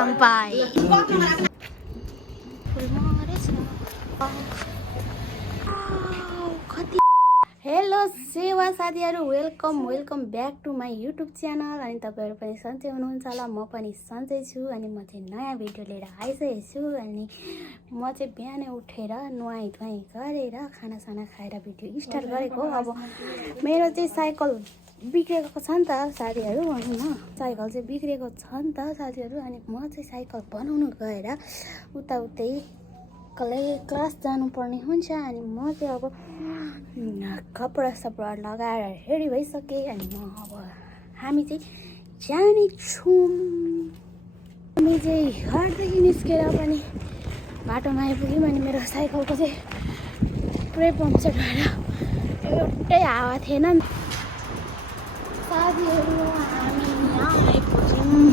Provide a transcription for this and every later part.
By hello सेवा साथीहरू, welcome back to my YouTube channel. अनि तपाईँहरू पनि सन्चै हुनुहुन्छ होला, म पनि सन्चै छु। अनि म चाहिँ नयाँ भिडियो लिएर आइसकेको छु। अनि म चाहिँ बिहानै उठेर नुहाई धुवाई गरेर खानासाना खाएर भिडियो स्टार्ट गरेको। अब मेरो चाहिँ साइकल बिग्रेको छ नि त साथीहरू, भनौँ न साइकल चाहिँ बिग्रेको छ नि त साथीहरू। अनि म चाहिँ साइकल बनाउनु गएर उताउतै क्लास जानुपर्ने हुन्छ। अनि म चाहिँ अब कपडा सपडा लगाएर रेडी भइसकेँ। अनि म अब हामी चाहिँ जानेछौँ। हामी चाहिँ घरदेखि निस्केर पनि बाटोमा आइपुग्यौँ। अनि मेरो साइकलको चाहिँ पुरै पम्चर भएर एउटै हावा थिएन नि साथीहरू। हामी यहाँ आइपुग्यौँ।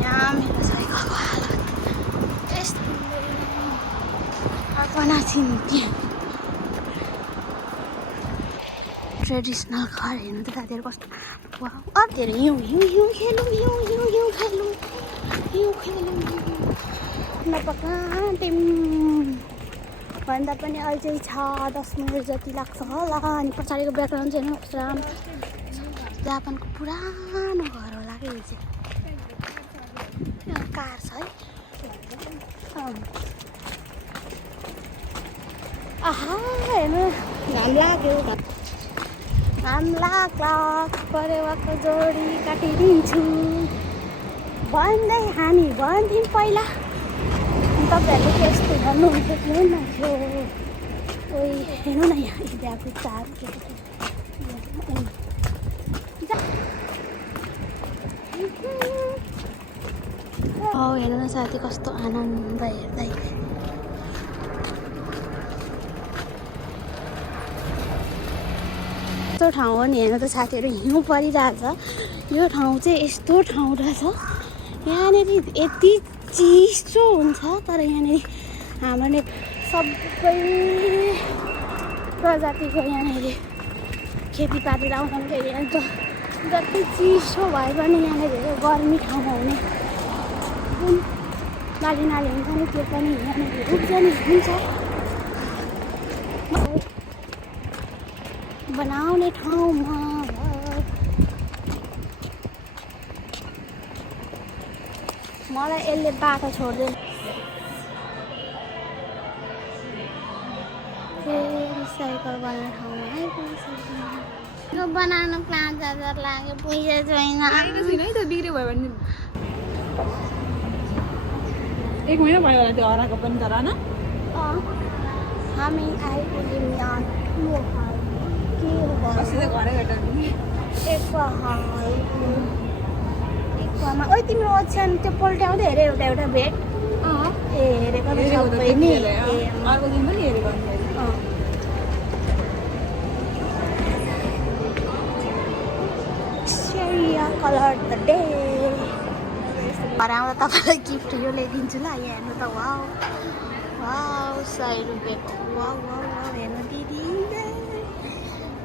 यहाँ मेरो साइकलको हालत यस्तो अर्पणा थिन्थ्यो। ट्रेडिसनल घर हेर्नु त साथीहरू कस्तो अप्ठ्यारो। हिउँ खेलौँ नपका टिम भन्दा पनि अझै छ 10 मिनट जति लाग्छ होला। अनि पछाडिको ब्याकग्राउन्ड चाहिँ कस्तो राम्रो जापानको पुरानो घर होला कि यो चाहिँ कार छ है। आहा हेर्नु घाम लाग्यो, घाम लाग्ला परेवाको जोडी काटिदिन्छु भन्दै हामी भन्थ्यौँ पहिला। तपाईँहरूले त्यस्तो भन्नुहुन्थ्यो कि हुन्थ्यो। ओइ हेर्नु न यहाँ इन्डियाको चार हेर्नु न साथी कस्तो आनन्द हेर्दै। यस्तो ठाउँ हो नि हेर्नु त साथीहरू, हिउँ परिरहेछ। यो ठाउँ चाहिँ यस्तो ठाउँ रहेछ, यहाँनिर यति चिसो हुन्छ। तर यहाँनिर हाम्रो सबै प्रजातिको यहाँनिर खेतीपाती लाउँछन् फेरि। अन्त जति चिसो भए पनि यहाँनिर गर्मी ठाउँमा हुने जुन बाली नाली हुन्छ नि त्यो पनि यहाँनिर उब्जनी हुन्छ। बनाउने ठाउँमा मलाई यसले बाटो छोड्दैन। फेरि साइकल बनाउने ठाउँमा आइपुगिसक्यो। बनाउनु 5000 लाग्यो, पैसा छैन। है त बिग्रियो भयो भने 1 महिना भयो होला त्यो हराएको पनि तर होइन। हामी आइपुग्यौँ यहाँ ठुलो हल। के हो घरै भेट्नु एकमा ओइ तिम्रो ओछ्यान त्यो पल्ट्याउँदै हेरे एउटा भेट। ए हेरेको त सबै नि। अर्को दिन पनि हेरेको कलर द डे घर आउँदा तपाईँलाई गिफ्ट यो ल्याइदिन्छु ल। यहाँ हेर्नु त वाउ वाउ 100 रुपियाँको वाउ वाउ वाउ हेर्नु दिदी।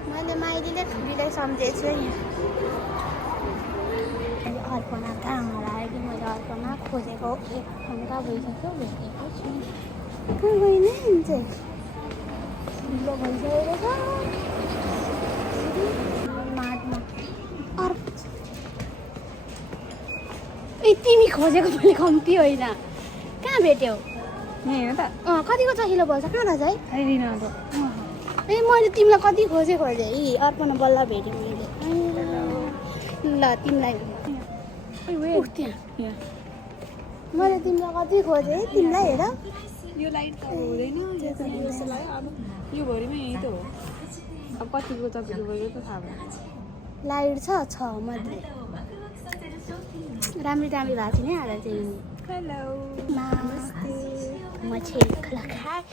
मैले माइलीले ठुलीलाई सम्झेछु है। यहाँ अर्पणा कहाँ लाग्यो कि मैले अर्पणा खोजेको 1 घन्टा भइसक्यो, भेटेको छु। कहाँ गएन चाहिँ ढिलो भइसकेको छ माटमा। ए तिमी खोजेको मैले कम्ती होइन, कहाँ भेट्यौ? यहाँ हेर्नु त कतिको चाहिलो बोल्छ, कहाँ रहेछ है? आइदिन त। ए मैले तिमीलाई कति खोजेँ यी अर्पणा बल्ल भेटेँ मैले। ल तिमीलाई यहाँ मैले तिमीलाई कति खोजेँ तिमीलाई हेर। यो लाइट त हुँदैन जस्तो लाग्यो। अब यो भरिमा यही त हो। अब कतिको तपाईँको भयो त थाहा भयो। लाइट छ मात्रै, राम्री भएको छैन आएर चाहिँ। हेलो नमस्ते। म चाहिँ खोला खाएँ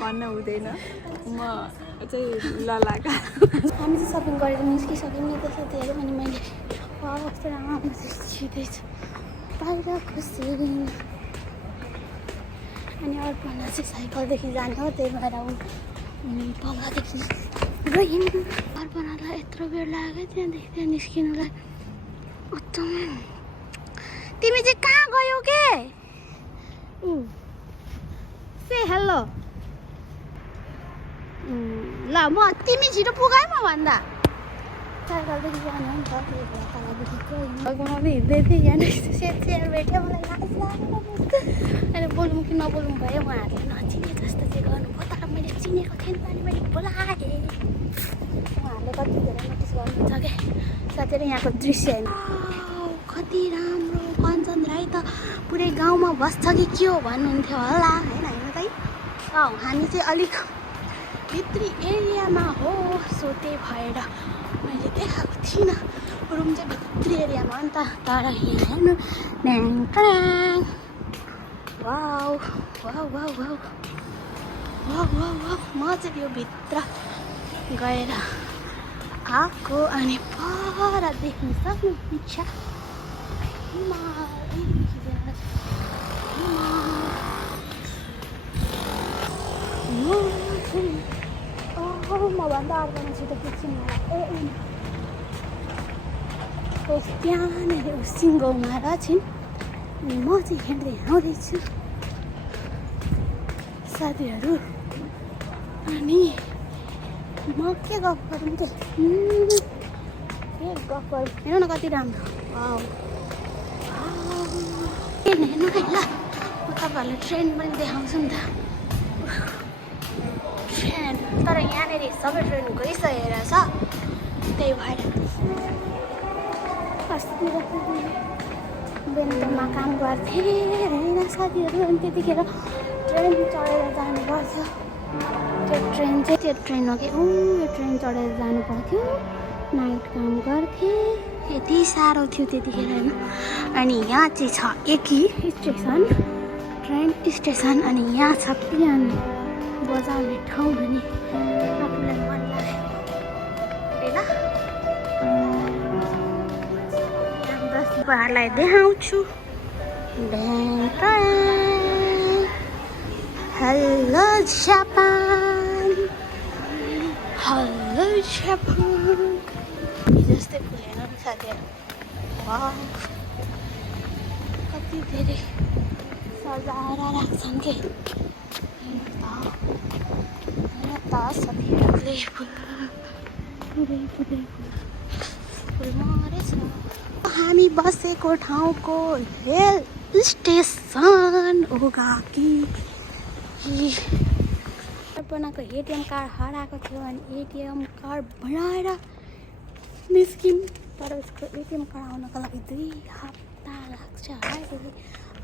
भन्न हुँदैन, म चाहिँ ललाका। हामी चाहिँ सपिङ गरेर निस्किसक्यौँ नि त साथीहरू। अनि मैले कस्तो राम्रो छिर्दैछु बाहिर खुसी। अनि अर्पणा चाहिँ साइकलदेखि जाने हो, त्यही भएर पल्लादेखि गयौँ। अर्पणालाई यत्रो बेर लाग्यो त्यहाँदेखि त्यहाँ निस्किनुलाई। तिमी चाहिँ कहाँ गयौ के से हेलो ल म तिमी छिटो पुगाइ म भन्दा साइकलदेखि जानु नि त घुमाउँदै हिँड्दै थिएँ यहाँनिर सेयर भेट्यो मलाई लाज लागेर अनि बोलौँ कि नबोलौँ भयो उहाँहरूले नचिने जस्तो चाहिँ गर्नुभयो तर मैले चिनेको थिएँ नि मैले बोलाएँ उहाँहरूले कति धेरै नोटिस गर्नुहुन्छ क्या साथीहरू यहाँको दृश्य होइन कति राम्रो कञ्चन राई त पुरै गाउँमा बस्छ कि के हो भन्नुहुन्थ्यो होला होइन होइन त हामी चाहिँ अलिक भित्री एरियामा हो सो त्यही भएर मैले देखाएको थिइनँ रुम चाहिँ भित्री एरियामा हो नि त तर यहाँ हेर्नु ड्याङ ट्याङ wow wow wow wow wow wow wow म चाहिँ यो भित्र गएर आएको अनि पर देख्न सक्नुहुन्छ मभन्दा अर्को मान्छे त पुग्छौँ त्यहाँनिर सिङ्गौमा र छिन् अनि म चाहिँ हिँड्दै आउँदैछु साथीहरू अनि म के गफ गरौँ के गफ गरौँ हेर्नु न कति राम्रो हेर्नु है ल म तपाईँहरूलाई ट्रेन पनि देखाउँछु नि त ट्रेन तर यहाँनिर सबै ट्रेन गइसकेर छ त्यही भएर बेन्टनमा काम गर्थेँ होइन साथीहरू अनि त्यतिखेर ट्रेन चढेर जानुपर्थ्यो त्यो ट्रेन हो कि यो ट्रेन चढेर जानु पर्थ्यो नाइट काम गर्थेँ यति साह्रो थियो त्यतिखेर होइन अनि यहाँ चाहिँ छ एकी स्टेसन ट्रेन स्टेसन अनि यहाँ छ पियानो बजाउने ठाउँ भने आफूलाई मन लाग्यो होइन तपाईँहरूलाई देखाउँछु हेलो जापान हेलो जापान जस्तै फुलेन नि साथीहरू कति धेरै सजाएर राख्छन् के साथीहरूले फुल मरेछ हामी बसेको ठाउँको रेल स्टेसन हो कि बनाएको एटिएम कार्ड हराएको थियो अनि एटिएम कार्ड बनाएर निस्क्यौँ तर उसको एटिएम कार्ड आउनको लागि 2 हप्ता लाग्छ है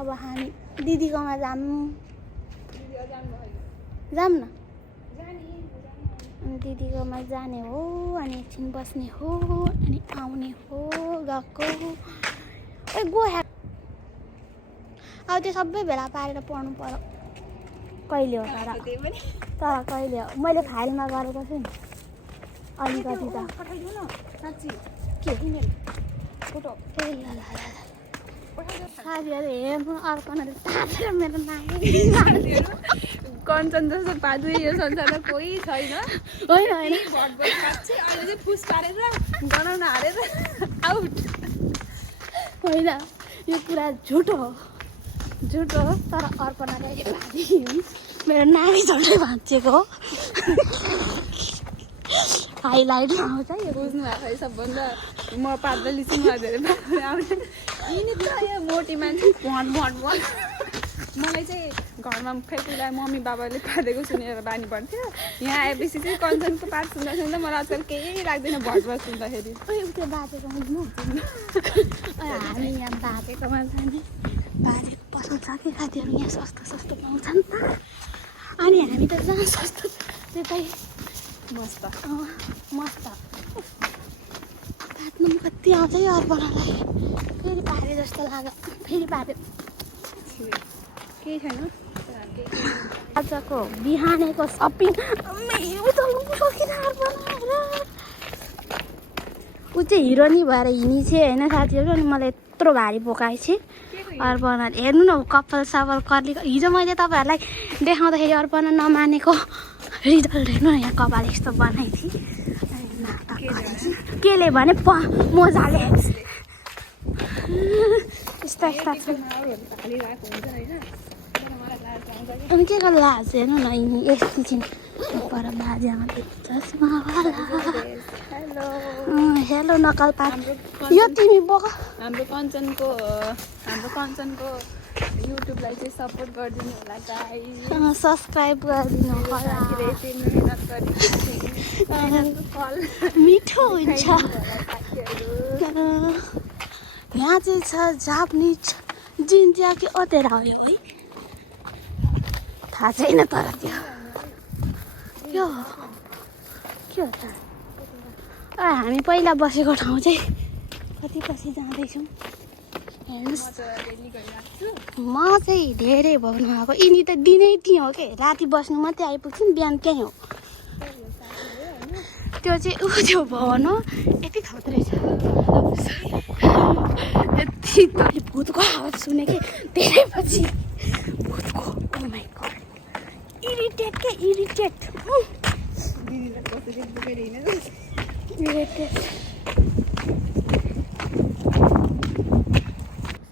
अब हामी दिदीकोमा जाऊँ न अनि दिदीकोमा जाने हो अनि एकछिन बस्ने हो अनि आउने हो गएको ए गो अब त्यो सबै भेला पारेर पढ्नु पर्यो कहिले हो तर कहिले हो मैले फाइलमा गरेको छु नि अलिकति त के फोटो साथीहरू हेर्नु अर्पणहरू तातेर मेरो नानी कञ्चन जस्तो पादुए यो संसारमा कोही छैन होइन अहिले फुस पारेर गनाउन हालेर आउट होइन यो कुरा झुटो हो तर अर्पणले मेरो नानी झन्डै भाँचेको हो हाइलाइटमा आउँछ यो बुझ्नु भएको है सबभन्दा म पातला लिसिङ धेरै आउँछ यिनी त यो मोटी मान्छे भट मलाई चाहिँ घरमा फेकुलाई मम्मी बाबाले पादेको सुनेर बानी पर्थ्यो यहाँ आएपछि चाहिँ कञ्चनको पाठ सुन्दा मलाई आजकल केही लाग्दैन भटभट सुन्दाखेरि त्यो बाजेको हामी यहाँ बाजेकोमा जाने बाजेको पसल छ कि साथीहरू यहाँ सस्तो पाउँछ नि त अनि हामी त जहाँ सस्तो त्यतै मस्त बाँच्नु पनि कति आउँछ यो अर्पणलाई फेरि पारे जस्तो लाग्यो फेरि पार्यो केही छैन आजको बिहानको सपिङ ऊ चाहिँ हिरोनी भएर हिँडी होइन साथीहरू अनि मलाई यत्रो भारी बोकाएछ अर्पण हेर्नु न कपाल सपाल कर्लीको हिजो मैले तपाईँहरूलाई देखाउँदाखेरि अर्पण नमानेको रिजल्ट हेर्नु न यहाँ कपाल यस्तो बनाएको थिएँ केले भने मोजाले यस्ता यस्ता छ हालिरहेको हुन्छ होइन तर मलाई लाज आउँछ कि अनि के गर्नु लाज हेर्नु न यिनी यस्तो छिन् पर बाजेआमाले चस्मावाला हेलो हेलो नकलपात यो तिमी बोक हाम्रो कञ्चनको युट्युबलाई चाहिँ सपोर्ट गरिदिनु होला गाइस सब्सक्राइब गरिदिनु होला यति मेहनत गरी मेहनतको फल मिठो हुन्छ साथीहरू यहाँ चाहिँ छ जापानिज जिन्जिया कि अटेरा हो है थाहा छैन तर त्यो के हो के हो त हामी पहिला बसेको ठाउँ चाहिँ कति पछि जाँदैछौँ हेर्नुहोस् डेली गरिरहेको छु म चाहिँ धेरै भवन आएको यिनी त दिनै त्यहीँ हो कि राति बस्नु मात्रै आइपुग्छन् बिहान त्यहीँ हो त्यो चाहिँ ऊ त्यो भवन हो यति थोत्रै रहेछ यति तैँले भूतको आवाज सुने कि धेरै पछि भूतको ओ माई गड इरिटेट के इरिटेट दिदीलाई कसरी बोकेर हिँडेर इरिटेट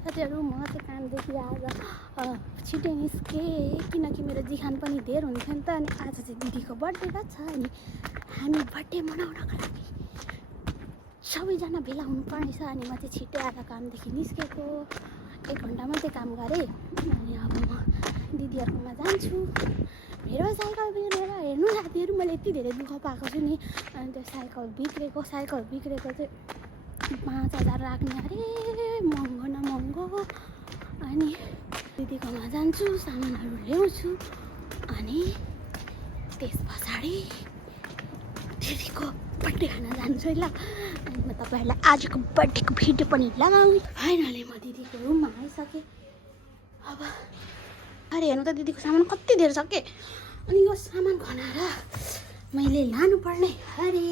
साथीहरू म चाहिँ कामदेखि आज छिटै निस्केँ किनकि मेरो जिखान पनि धेर हुन्थ्यो नि त अनि आज चाहिँ दिदीको बर्थडे छ अनि हामी बर्थडे मनाउनको लागि सबैजना भेला हुनुपर्नेछ अनि म चाहिँ छिट्टै आएर कामदेखि निस्केको 1 घन्टा मात्रै काम गरेँ अनि अब म दिदीहरूकोमा जान्छु मेरो साइकल बिग्रेर हेर्नु साथीहरू मैले यति धेरै दुःख पाएको छु नि अनि त्यो साइकल बिग्रेको चाहिँ 5,000 राख्ने अरे महँगो न महँगो अनि दिदीकोमा जान्छु सामानहरू ल्याउँछु अनि त्यस पछाडि दिदीको बर्थडे खान जान्छु है ल अनि म तपाईँहरूलाई आजको बर्थडेको भिडियो पनि लगाउने फाइनली म दिदीको रुममा आइसकेँ अब अरे हेर्नु त दिदीको सामान कति धेरै छ के अनि यो सामान खनाएर मैले लानुपर्ने अरे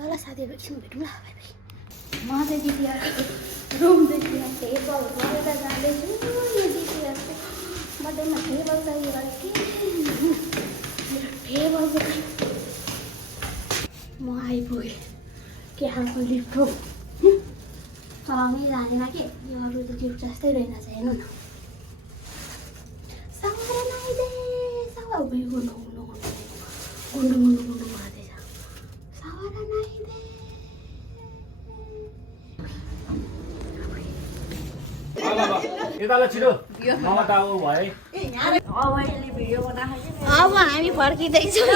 ल ल साथीहरू एकछिन भेटौँ ल बाई बाई म चाहिँ दिदीहरूको रुमदेखि टेबल गरेर जाँदैछु यो दिदीहरूको बर्थडेमा टेबल चाहियो भने के टेबलको म आइपुगेँ के खालको लिफ्ट हो चलाउनै जानेन के यो अरू त लिफ्ट जस्तै रहेनछ हेर्नु न सारा नाइदे सारा गुन्डु गर्दैछ सारा नाइदे अब हामी फर्किँदैछौँ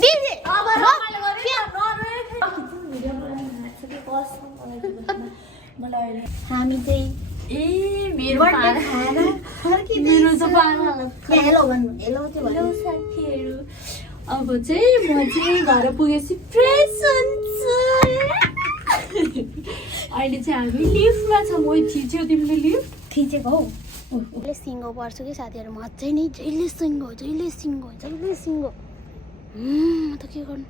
दिदी हामी चाहिँ हेलो भन्नु हेलो साथीहरू अब चाहिँ म चाहिँ घर पुगेपछि फ्रेस हुन्छु अहिले चाहिँ हामी लिफ्टमा छौँ ओ थिच्यौ तिमीले लिफ्ट थिचेको हौ जहिले सिङ्गो पर्छु कि साथीहरू म अझै नै जहिले सिङ्गो म त के गर्नु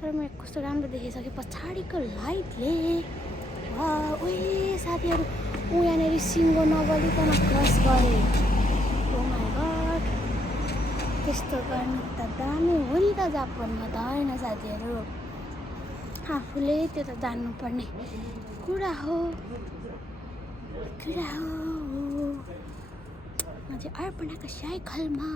तर म कस्तो राम्रो देखिसकेँ पछाडिको लाइटले ओए साथीहरू ऊ यहाँनिर सिङ्गो नबलिकन क्रस गरेँ ओ माई गड त्यस्तो गर्नु त दामी हो नि त जापानमा त होइन साथीहरू आफूले त्यो त जान्नुपर्ने कुरा हो म चाहिँ अर्पणाको साइकलमा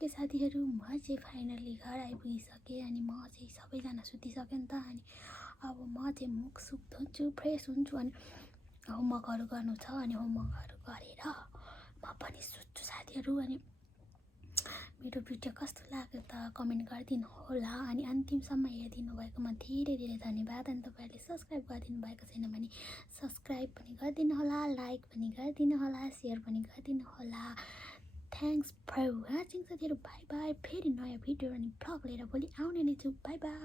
के साथीहरू म चाहिँ फाइनली घर आइपुगिसकेँ अनि म चाहिँ सबैजना सुतिसक्यो नि त अनि अब म चाहिँ मुख सुख धुन्छु फ्रेस हुन्छु अनि होमवर्कहरू गर्नु छ अनि होमवर्कहरू गरेर म पनि सुत्छु साथीहरू अनि मेरो भिडियो कस्तो लाग्यो त कमेन्ट गरिदिनु होला अनि अन्तिमसम्म हेरिदिनु भएकोमा धेरै धेरै धन्यवाद अनि तपाईँहरूले सब्सक्राइब गरिदिनु भएको छैन भने सब्सक्राइब पनि गरिदिनु होला लाइक पनि गरिदिनु होला सेयर पनि गरिदिनु होला थ्याङ्क्स फर वाचिङ साथीहरू बाई बाई फेरि नयाँ भिडियो अनि भ्लग लिएर भोलि आउने नै छु बाई बाई